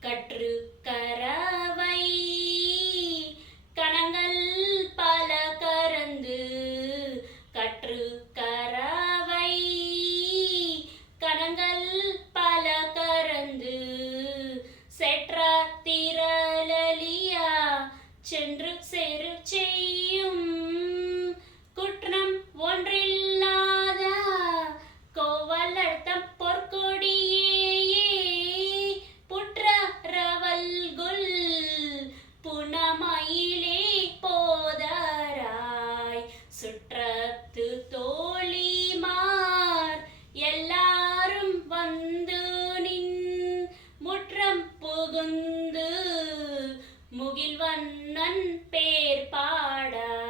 கற்று கரவை கணங்கள் பல கரந்து கற்று கரவை கணங்கள் பல கரந்து செற்றார் திரளியா சென்று செரு செய்யும். குற்றம் ஒன்றில்லாத? கோவல் வாயிலே போதராய். சுற்றத்து தோழிமார் எல்லாரும் வந்து நின் முற்றம் புகுந்து முகில் வண்ணன் பேர் பாடாய்